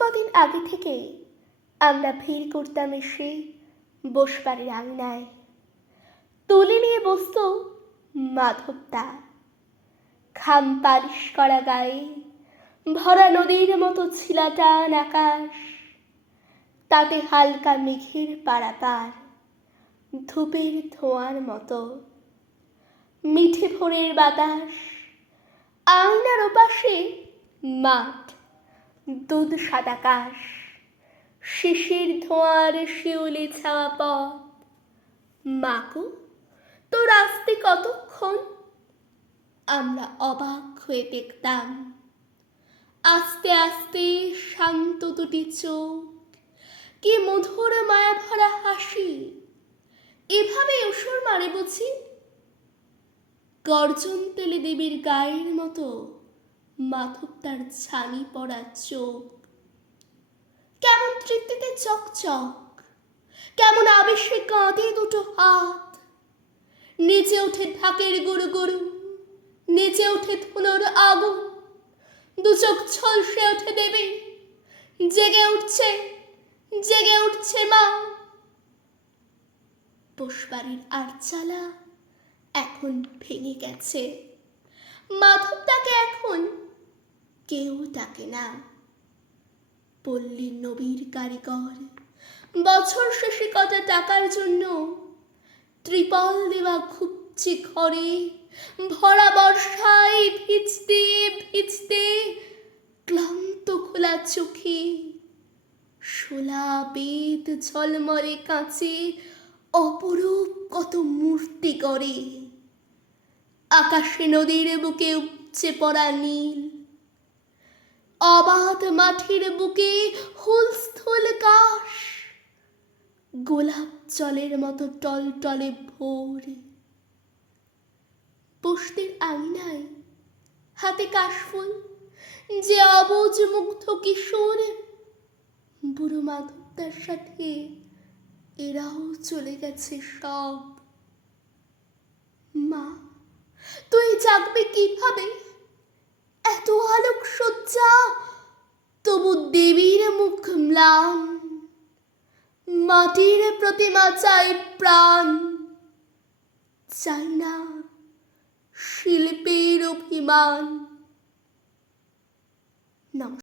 কদিন আগে থেকে আমরা ভিড় করতাম এসে বসবাড়ির আঙিনায়। তুলে নিয়ে বসত মাধবদা খাম পালিশ করা গায়ে, ভরা নদীর মতো ছিলাটান আকাশ। তাতে হালকা মেঘের পারাপার, ধূপের ধোঁয়ার মতো। মিঠে ভোরের বাতাস, আয়নার ওপাশে মাঠ দুধ সাদাকাশ, শিশির ধোঁয়ার শিউলি ছাওয়া পথ। মাকু তোর আসতে কতক্ষণ? আমরা অবাক হয়ে দেখতাম। আস্তে আস্তে শান্ত দুটি চোখ, কি মধুর মায়া ভরা হাসি। এভাবে অসুর মারে বুঝি? গর্জন তেলে দেবীর গায়ের মতো মাথক তার ছানি পড়া চোখ। কেমন তৃপ্তিতে চকচক, কেমন আবেশে কাঁদে দুটো হাত। নিচে ওঠে ঢাকের গরু গরু নিচে ওঠে ধুনোর আগুন। দু চোখ ছলসে ওঠে দেবে, জেগে উঠছে জেগে উঠছে মা। পোষবাড়ির আরচালা এখন ভেঙে গেছে। মাধব তাকে এখন ডাকে না। পল্লী নবীর কারিগর। বছর শেষে কটা টাকার জন্য ত্রিপল দেওয়া খুঁজছে ঘরে। ভরা বর্ষায় ভিজতে ভিজতে ক্লান্ত খোলা চোখে শোলা বেদ ঝলমলে কাঁচে অপরূপ কত মূর্তি করে আকাশে নদীর বুকে উপচে পড়া নীল অবাধ মাঠের বুকে হুলস্থুল কাশ। গোলাপ জলের মতো টলটলে ভোর। পোষদের আঙিনায় হাতে কাশফুল যে অবুজ মুগ্ধ কিশোর। বুড়ো মাধবদার সাথে এরাও চলে গেছে সব। মা, তুই জাগবে কীভাবে? এত আলোক সজ্জা তবু দেবীর মুখ ম্লান। মাটির প্রতিমা চাই প্রাণ। চাই না শিল্পীর অভিমান। নমস্কার।